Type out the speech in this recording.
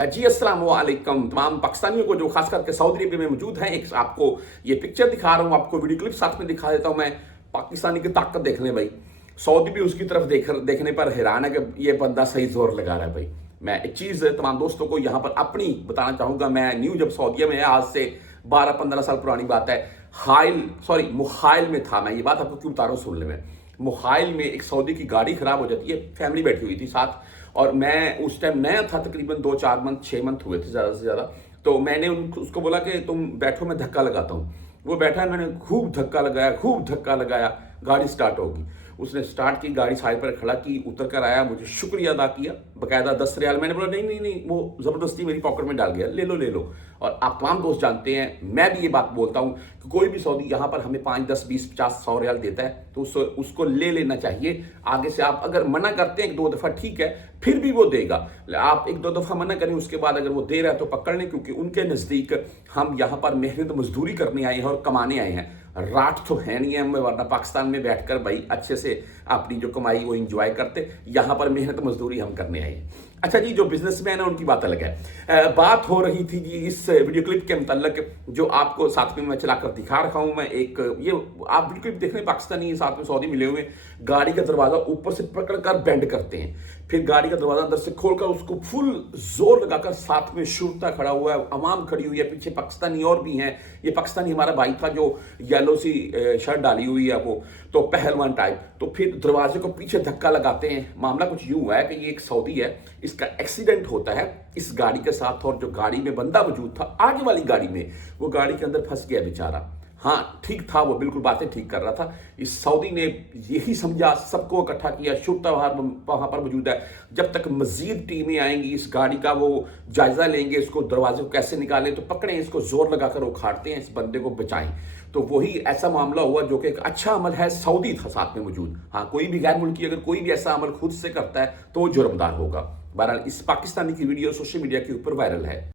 जी अस्सलाम वालेकुम तमाम पाकिस्तानियों को जो खास करके सऊदी अरब में मौजूद हैं। एक आपको ये पिक्चर दिखा रहा हूँ, आपको वीडियो क्लिप साथ में दिखा देता हूँ। मैं पाकिस्तानी की ताकत देख लें भाई। सऊदी भी उसकी तरफ देखने पर हैरान है कि ये बंदा सही जोर लगा रहा है भाई। मैं एक चीज़ तमाम दोस्तों को यहाँ पर अपनी बताना चाहूँगा। मैं न्यू जब सऊदीया में है, आज से 12-15 साल पुरानी बात है, मुहाइल में था। मैं ये बात आपको क्यों बता रहा हूँ, सुन ले। मैं मुहाइल में एक सऊदी की गाड़ी खराब हो जाती है, फैमिली बैठी हुई थी साथ, और मैं उस टाइम नया था, तकरीबन 2-4 मंथ 6 मंथ हुए थे ज़्यादा से ज़्यादा। तो मैंने उसको बोला कि तुम बैठो, मैं धक्का लगाता हूँ। वो बैठा, मैंने खूब धक्का लगाया, गाड़ी स्टार्ट होगी। उसने स्टार्ट की, गाड़ी साइड पर खड़ा की, उतर कर आया, मुझे शुक्रिया अदा किया, बाकायदा 10 रियाल। मैंने बोला नहीं नहीं नहीं, वो ज़बरदस्ती मेरी पॉकेट में डाल गया, ले लो ले लो। और आप तमाम दोस्त जानते हैं, मैं भी ये बात बोलता हूँ कि कोई भी सऊदी यहाँ पर हमें 5, 10, 20, 50, 100 रियाल देता है तो उसको ले लेना चाहिए। आगे से आप अगर मना करते हैं 1-2 दफ़ा ठीक है, फिर भी वो देगा। आप 1-2 दफ़ा मना करें, उसके बाद अगर वो दे रहा है तो पकड़ लें, क्योंकि उनके नज़दीक हम यहाँ पर मेहनत मजदूरी करने आए हैं और कमाने आए हैं। रात तो है नहीं है, वरना पाकिस्तान में बैठकर भाई अच्छे से अपनी जो कमाई वो इंजॉय करते। यहाँ पर मेहनत मजदूरी हम करने आए हैं। अच्छा जी, जो बिजनेसमैन है उनकी बात अलग है। बात हो रही थी जी इस वीडियो क्लिप के मतलब, जो आपको साथ में मैं चलाकर दिखा रखा हूं। मैं एक ये आप वीडियो क्लिप देख रहे हैं, पाकिस्तानी साथ में सऊदी मिले हुए, गाड़ी का दरवाजा ऊपर से पकड़कर बेंड करते हैं, फिर गाड़ी का दरवाजा अंदर से खोलकर उसको फुल जोर लगाकर, साथ में शुरता खड़ा हुआ है, अवाम खड़ी हुई है, पीछे पाकिस्तानी और भी हैं। ये पाकिस्तानी हमारा भाई था जो येलो सी शर्ट डाली हुई है, वो तो पहलवान टाइप। तो फिर दरवाजे को पीछे धक्का लगाते हैं। मामला कुछ यूं है कि ये एक सऊदी है, इसका एक्सीडेंट होता है इस गाड़ी के साथ, और जो गाड़ी में बंदा मौजूद था आगे वाली गाड़ी में, वो गाड़ी के अंदर फंस गया बेचारा। हाँ ठीक था, वो बिल्कुल बातें ठीक कर रहा था। इस सऊदी ने यही समझा, सबको इकट्ठा किया, शुरता वहां पर मौजूद है। जब तक मजीद टीमें आएंगी, इस गाड़ी का वो जायजा लेंगे, इसको दरवाजे को कैसे निकालें, तो पकड़ें इसको, जोर लगाकर उखाड़ते हैं, इस बंदे को बचाएं। तो वही ऐसा मामला हुआ जो कि एक अच्छा अमल है, सऊदी था साथ में मौजूद। हाँ, कोई भी गैर मुल्की अगर कोई भी ऐसा अमल खुद से करता है तो वो जुर्मदार होगा। बहरहाल इस पाकिस्तानी की वीडियो सोशल मीडिया के ऊपर वायरल है।